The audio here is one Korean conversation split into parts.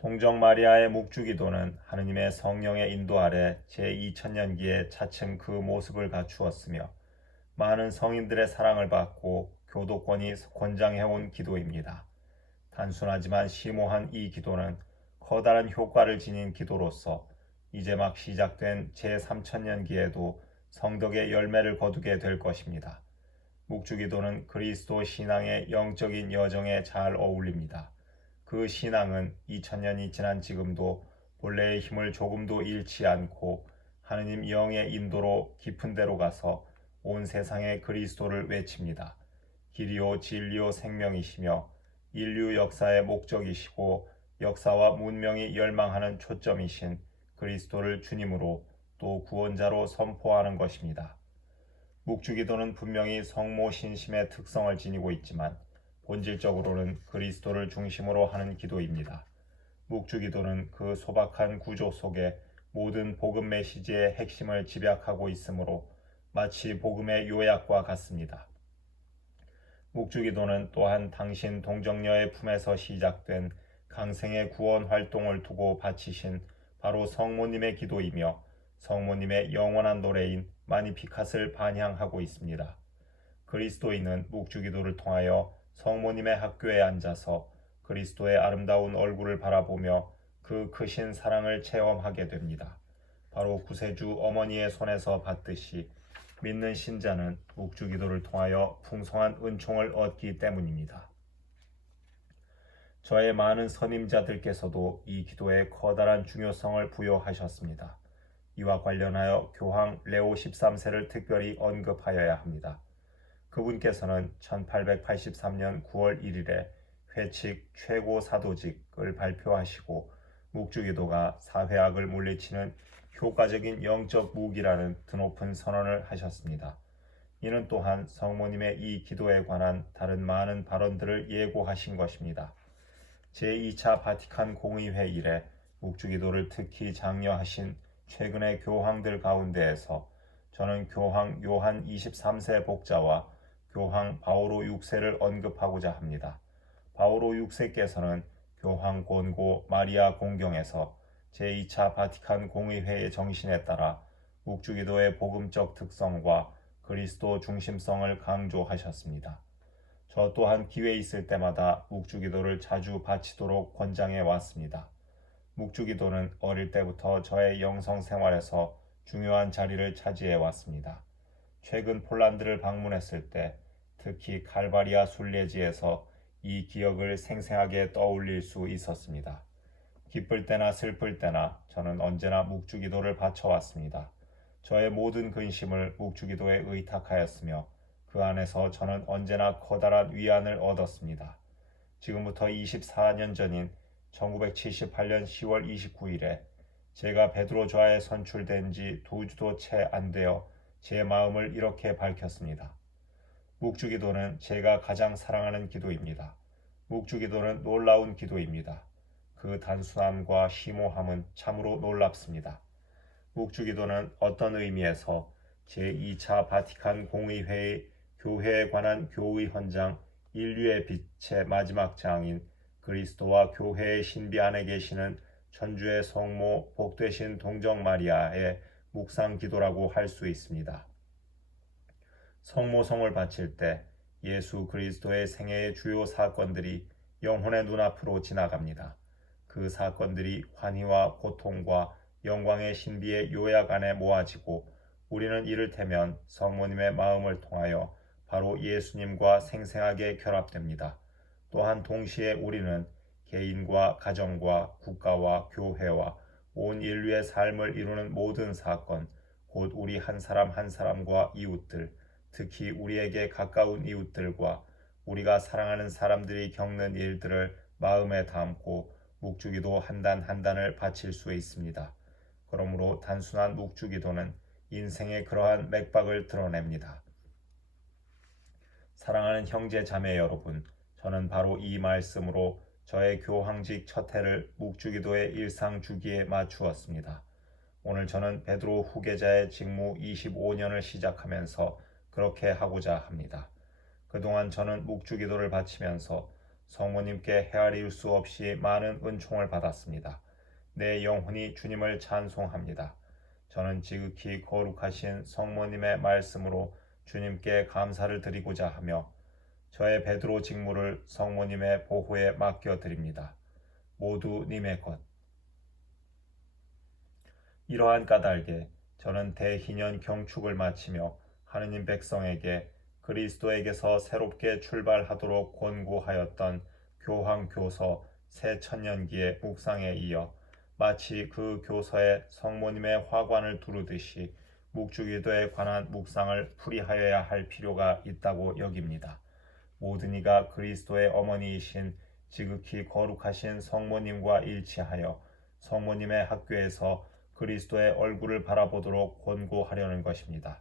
동정 마리아의 묵주기도는 하느님의 성령의 인도 아래 제2000년기에 차츰 그 모습을 갖추었으며 많은 성인들의 사랑을 받고 교도권이 권장해온 기도입니다. 단순하지만 심오한 이 기도는 커다란 효과를 지닌 기도로서 이제 막 시작된 제3000년기에도 성덕의 열매를 거두게 될 것입니다. 묵주기도는 그리스도 신앙의 영적인 여정에 잘 어울립니다. 그 신앙은 2000년이 지난 지금도 본래의 힘을 조금도 잃지 않고 하느님 영의 인도로 깊은 데로 가서 온 세상에 그리스도를 외칩니다. 길이요 진리요 생명이시며 인류 역사의 목적이시고 역사와 문명이 열망하는 초점이신 그리스도를 주님으로 또 구원자로 선포하는 것입니다. 묵주기도는 분명히 성모 신심의 특성을 지니고 있지만 본질적으로는 그리스도를 중심으로 하는 기도입니다. 묵주기도는 그 소박한 구조 속에 모든 복음 메시지의 핵심을 집약하고 있으므로 마치 복음의 요약과 같습니다. 묵주기도는 또한 당신 동정녀의 품에서 시작된 강생의 구원 활동을 두고 바치신 바로 성모님의 기도이며 성모님의 영원한 노래인 마니피캇을 반향하고 있습니다. 그리스도인은 묵주기도를 통하여 성모님의 학교에 앉아서 그리스도의 아름다운 얼굴을 바라보며 그 크신 사랑을 체험하게 됩니다. 바로 구세주 어머니의 손에서 받듯이 믿는 신자는 묵주기도를 통하여 풍성한 은총을 얻기 때문입니다. 저의 많은 선임자들께서도 이 기도에 커다란 중요성을 부여하셨습니다. 이와 관련하여 교황 레오 13세를 특별히 언급하여야 합니다. 그분께서는 1883년 9월 1일에 회칙 최고 사도직을 발표하시고 묵주기도가 사회악을 물리치는 효과적인 영적 무기라는 드높은 선언을 하셨습니다. 이는 또한 성모님의 이 기도에 관한 다른 많은 발언들을 예고하신 것입니다. 제2차 바티칸 공의회 이래 묵주기도를 특히 장려하신 최근의 교황들 가운데에서 저는 교황 요한 23세 복자와 교황 바오로 6세를 언급하고자 합니다. 바오로 6세께서는 교황 권고 마리아 공경에서 제2차 바티칸 공의회의 정신에 따라 묵주기도의 복음적 특성과 그리스도 중심성을 강조하셨습니다. 저 또한 기회 있을 때마다 묵주기도를 자주 바치도록 권장해 왔습니다. 묵주기도는 어릴 때부터 저의 영성 생활에서 중요한 자리를 차지해 왔습니다. 최근 폴란드를 방문했을 때 특히 칼바리아 순례지에서 이 기억을 생생하게 떠올릴 수 있었습니다. 기쁠 때나 슬플 때나 저는 언제나 묵주기도를 바쳐왔습니다. 저의 모든 근심을 묵주기도에 의탁하였으며 그 안에서 저는 언제나 커다란 위안을 얻었습니다. 지금부터 24년 전인 1978년 10월 29일에 제가 베드로 좌에 선출된 지 2주도 채 안 되어 제 마음을 이렇게 밝혔습니다. 묵주기도는 제가 가장 사랑하는 기도입니다. 묵주기도는 놀라운 기도입니다. 그 단순함과 심오함은 참으로 놀랍습니다. 묵주기도는 어떤 의미에서 제2차 바티칸 공의회의 교회에 관한 교의 헌장 인류의 빛의 마지막 장인 그리스도와 교회의 신비 안에 계시는 천주의 성모 복되신 동정 마리아의 묵상 기도라고 할 수 있습니다. 성모성을 바칠 때 예수 그리스도의 생애의 주요 사건들이 영혼의 눈앞으로 지나갑니다. 그 사건들이 환희와 고통과 영광의 신비의 요약 안에 모아지고 우리는 이를테면 성모님의 마음을 통하여 바로 예수님과 생생하게 결합됩니다. 또한 동시에 우리는 개인과 가정과 국가와 교회와 온 인류의 삶을 이루는 모든 사건, 곧 우리 한 사람 한 사람과 이웃들, 특히 우리에게 가까운 이웃들과 우리가 사랑하는 사람들이 겪는 일들을 마음에 담고 묵주기도 한 단 한 단을 바칠 수 있습니다. 그러므로 단순한 묵주기도는 인생의 그러한 맥박을 드러냅니다. 사랑하는 형제 자매 여러분, 저는 바로 이 말씀으로 저의 교황직 첫 해를 묵주기도의 일상 주기에 맞추었습니다. 오늘 저는 베드로 후계자의 직무 25년을 시작하면서 그렇게 하고자 합니다. 그동안 저는 묵주기도를 바치면서 성모님께 헤아릴 수 없이 많은 은총을 받았습니다. 내 영혼이 주님을 찬송합니다. 저는 지극히 거룩하신 성모님의 말씀으로 주님께 감사를 드리고자 하며 저의 베드로 직무를 성모님의 보호에 맡겨드립니다. 모두 님의 것. 이러한 까닭에 저는 대희년 경축을 마치며 하느님 백성에게 그리스도에게서 새롭게 출발하도록 권고하였던 교황교서 새 천년기의 묵상에 이어 마치 그 교서에 성모님의 화관을 두르듯이 묵주기도에 관한 묵상을 풀이하여야 할 필요가 있다고 여깁니다. 모든 이가 그리스도의 어머니이신 지극히 거룩하신 성모님과 일치하여 성모님의 학교에서 그리스도의 얼굴을 바라보도록 권고하려는 것입니다.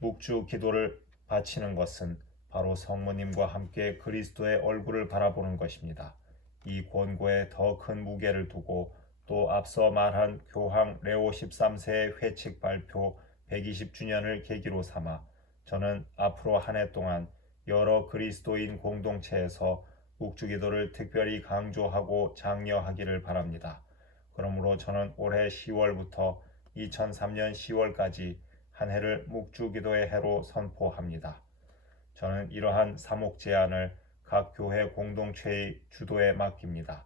묵주 기도를 바치는 것은 바로 성모님과 함께 그리스도의 얼굴을 바라보는 것입니다. 이 권고에 더 큰 무게를 두고 또 앞서 말한 교황 레오 13세의 회칙 발표 120주년을 계기로 삼아 저는 앞으로 한 해 동안 여러 그리스도인 공동체에서 묵주기도를 특별히 강조하고 장려하기를 바랍니다. 그러므로 저는 올해 10월부터 2003년 10월까지 한 해를 묵주기도의 해로 선포합니다. 저는 이러한 사목 제안을 각 교회 공동체의 주도에 맡깁니다.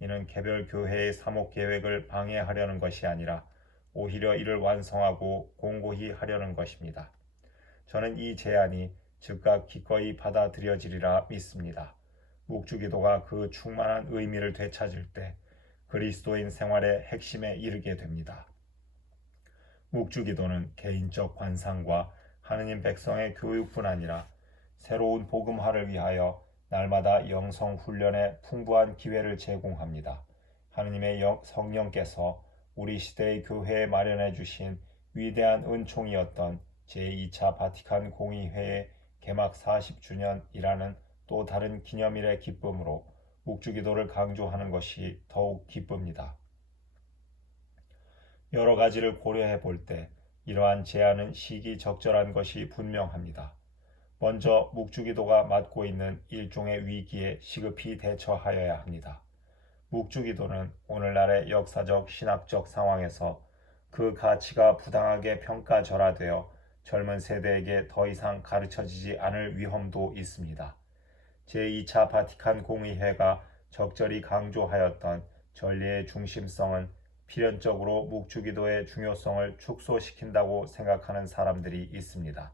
이는 개별 교회의 사목 계획을 방해하려는 것이 아니라 오히려 이를 완성하고 공고히 하려는 것입니다. 저는 이 제안이 즉각 기꺼이 받아들여지리라 믿습니다. 묵주기도가 그 충만한 의미를 되찾을 때 그리스도인 생활의 핵심에 이르게 됩니다. 묵주기도는 개인적 관상과 하느님 백성의 교육뿐 아니라 새로운 복음화를 위하여 날마다 영성 훈련에 풍부한 기회를 제공합니다. 하느님의 성령께서 우리 시대의 교회에 마련해 주신 위대한 은총이었던 제2차 바티칸 공의회의 개막 40주년이라는 또 다른 기념일의 기쁨으로 묵주기도를 강조하는 것이 더욱 기쁩니다. 여러 가지를 고려해 볼 때 이러한 제안은 시기적절한 것이 분명합니다. 먼저 묵주기도가 맞고 있는 일종의 위기에 시급히 대처하여야 합니다. 묵주기도는 오늘날의 역사적 신학적 상황에서 그 가치가 부당하게 평가절하되어 젊은 세대에게 더 이상 가르쳐지지 않을 위험도 있습니다. 제2차 바티칸 공의회가 적절히 강조하였던 전례의 중심성은 필연적으로 묵주기도의 중요성을 축소시킨다고 생각하는 사람들이 있습니다.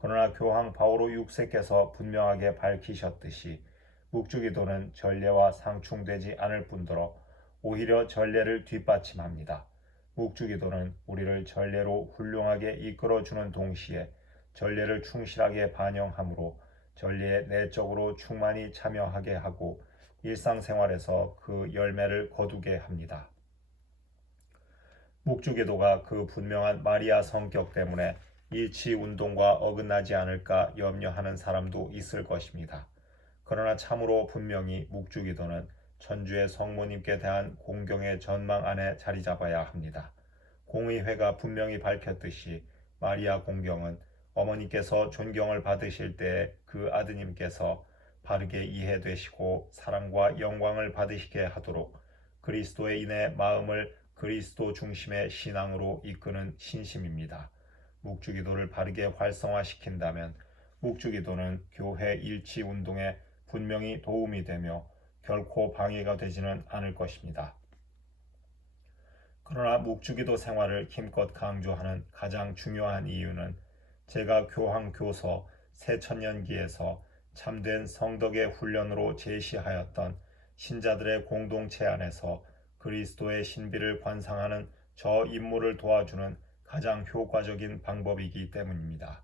그러나 교황 바오로 6세께서 분명하게 밝히셨듯이 묵주기도는 전례와 상충되지 않을 뿐더러 오히려 전례를 뒷받침합니다. 묵주기도는 우리를 전례로 훌륭하게 이끌어주는 동시에 전례를 충실하게 반영하므로 전례에 내적으로 충만히 참여하게 하고 일상생활에서 그 열매를 거두게 합니다. 묵주기도가 그 분명한 마리아 성격 때문에 일치운동과 어긋나지 않을까 염려하는 사람도 있을 것입니다. 그러나 참으로 분명히 묵주기도는 천주의 성모님께 대한 공경의 전망 안에 자리 잡아야 합니다. 공의회가 분명히 밝혔듯이 마리아 공경은 어머니께서 존경을 받으실 때 그 아드님께서 바르게 이해되시고 사랑과 영광을 받으시게 하도록 그리스도에 인해 마음을 그리스도 중심의 신앙으로 이끄는 신심입니다. 묵주기도를 바르게 활성화시킨다면 묵주기도는 교회 일치 운동에 분명히 도움이 되며 결코 방해가 되지는 않을 것입니다. 그러나 묵주기도 생활을 힘껏 강조하는 가장 중요한 이유는 제가 교황 교서 새천년기에서 참된 성덕의 훈련으로 제시하였던 신자들의 공동체 안에서 그리스도의 신비를 관상하는 저 임무를 도와주는 가장 효과적인 방법이기 때문입니다.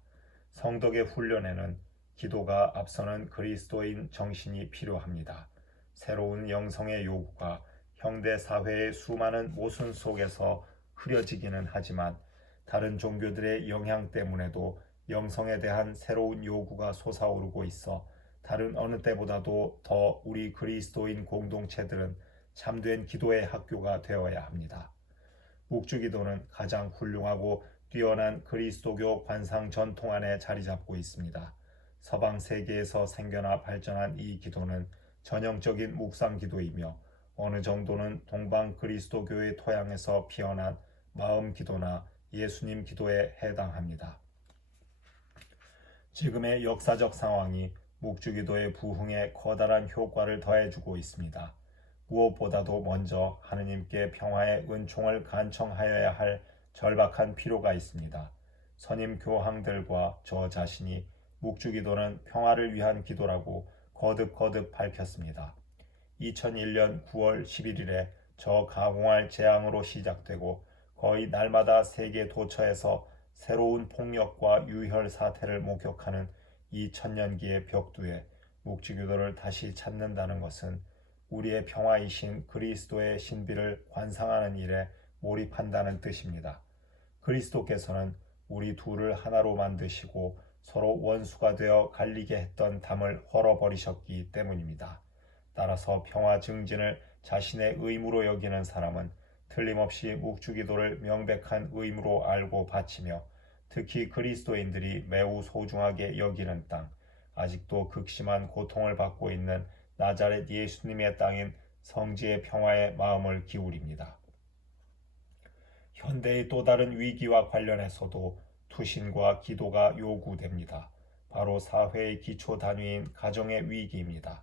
성덕의 훈련에는 기도가 앞서는 그리스도인 정신이 필요합니다. 새로운 영성의 요구가 현대 사회의 수많은 모순 속에서 흐려지기는 하지만 다른 종교들의 영향 때문에도 영성에 대한 새로운 요구가 솟아오르고 있어 다른 어느 때보다도 더 우리 그리스도인 공동체들은 참된 기도의 학교가 되어야 합니다. 묵주기도는 가장 훌륭하고 뛰어난 그리스도교 관상 전통 안에 자리 잡고 있습니다. 서방 세계에서 생겨나 발전한 이 기도는 전형적인 묵상 기도이며 어느 정도는 동방 그리스도교의 토양에서 피어난 마음 기도나 예수님 기도에 해당합니다. 지금의 역사적 상황이 묵주기도의 부흥에 커다란 효과를 더해주고 있습니다. 무엇보다도 먼저 하느님께 평화의 은총을 간청하여야 할 절박한 필요가 있습니다. 선임 교황들과 저 자신이 묵주기도는 평화를 위한 기도라고 거듭거듭 밝혔습니다. 2001년 9월 11일에 저 가공할 재앙으로 시작되고 거의 날마다 세계 도처에서 새로운 폭력과 유혈 사태를 목격하는 이 천년기의 벽두에 묵주기도를 다시 찾는다는 것은 우리의 평화이신 그리스도의 신비를 관상하는 일에 몰입한다는 뜻입니다. 그리스도께서는 우리 둘을 하나로 만드시고 서로 원수가 되어 갈리게 했던 담을 헐어버리셨기 때문입니다. 따라서 평화 증진을 자신의 의무로 여기는 사람은 틀림없이 묵주기도를 명백한 의무로 알고 바치며 특히 그리스도인들이 매우 소중하게 여기는 땅, 아직도 극심한 고통을 받고 있는 나자렛 예수님의 땅인 성지의 평화에 마음을 기울입니다. 현대의 또 다른 위기와 관련해서도 투신과 기도가 요구됩니다. 바로 사회의 기초 단위인 가정의 위기입니다.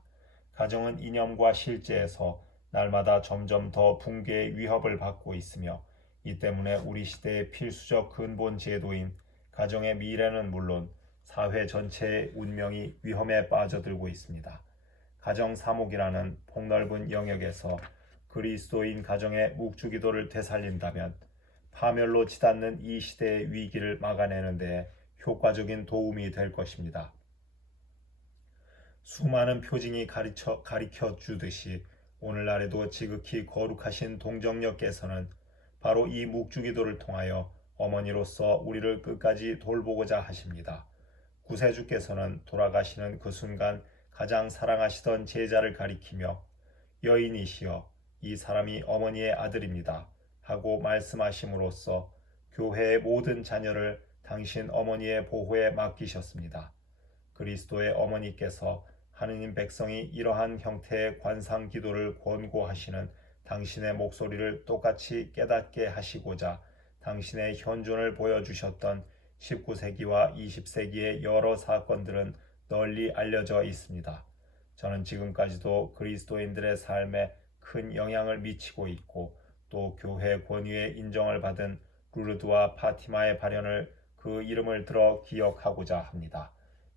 가정은 이념과 실제에서 날마다 점점 더 붕괴의 위협을 받고 있으며 이 때문에 우리 시대의 필수적 근본 제도인 가정의 미래는 물론 사회 전체의 운명이 위험에 빠져들고 있습니다. 가정 사목이라는 폭넓은 영역에서 그리스도인 가정의 묵주기도를 되살린다면 파멸로 치닫는 이 시대의 위기를 막아내는 데 효과적인 도움이 될 것입니다. 수많은 표징이 가리켜 주듯이 오늘날에도 지극히 거룩하신 동정녀께서는 바로 이 묵주기도를 통하여 어머니로서 우리를 끝까지 돌보고자 하십니다. 구세주께서는 돌아가시는 그 순간 가장 사랑하시던 제자를 가리키며 여인이시여 이 사람이 어머니의 아들입니다 하고 말씀하심으로써 교회의 모든 자녀를 당신 어머니의 보호에 맡기셨습니다. 그리스도의 어머니께서 하느님 백성이 이러한 형태의 관상 기도를 권고하시는 당신의 목소리를 똑같이 깨닫게 하시고자 당신의 현존을 보여주셨던 19세기와 20세기의 여러 사건들은 널리 알려져 있습니다. 저는 지금까지도 그리스도인들의 삶에 큰 영향을 미치고 있고 또 교회 권위의 인정을 받은 루르드와 파티마의 발현을 그 이름을 들어 기억하고자 합니다.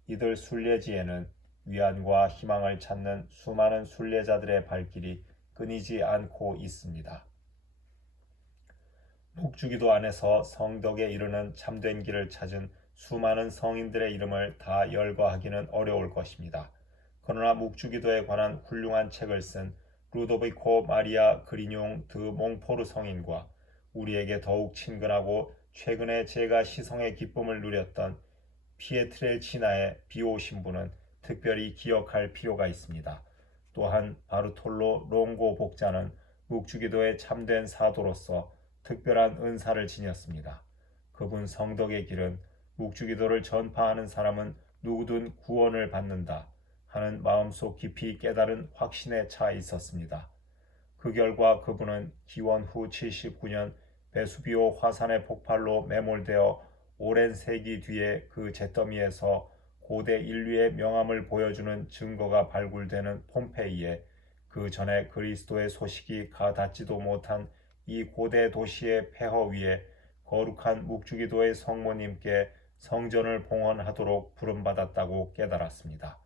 이들 순례지에는 위안과 희망을 찾는 수많은 순례자들의 발길이 끊이지 않고 있습니다. 묵주기도 안에서 성덕에 이르는 참된 길을 찾은 수많은 성인들의 이름을 다 열거하기는 어려울 것입니다. 그러나 묵주기도에 관한 훌륭한 책을 쓴 루도비코 마리아 그리뇽 드 몽포르 성인과 우리에게 더욱 친근하고 최근에 제가 시성의 기쁨을 누렸던 피에트렐치나의 비오 신부는 특별히 기억할 필요가 있습니다. 또한 바르톨로 롱고 복자는 묵주기도의 참된 사도로서 특별한 은사를 지녔습니다. 그분 성덕의 길은 묵주기도를 전파하는 사람은 누구든 구원을 받는다 하는 마음속 깊이 깨달은 확신에 차 있었습니다. 그 결과 그분은 기원 후 79년 베수비오 화산의 폭발로 매몰되어 오랜 세기 뒤에 그 잿더미에서 고대 인류의 명암을 보여주는 증거가 발굴되는 폼페이에 그 전에 그리스도의 소식이 가닿지도 못한 이 고대 도시의 폐허 위에 거룩한 묵주기도의 성모님께 성전을 봉헌하도록 부름받았다고 깨달았습니다.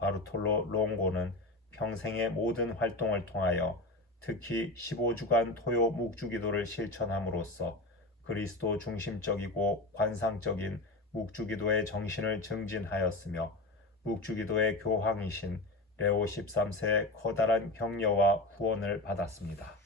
바르톨로 롱고는 평생의 모든 활동을 통하여 특히 15주간 토요 묵주기도를 실천함으로써 그리스도 중심적이고 관상적인 묵주기도의 정신을 증진하였으며 묵주기도의 교황이신 레오 13세의 커다란 격려와 후원을 받았습니다.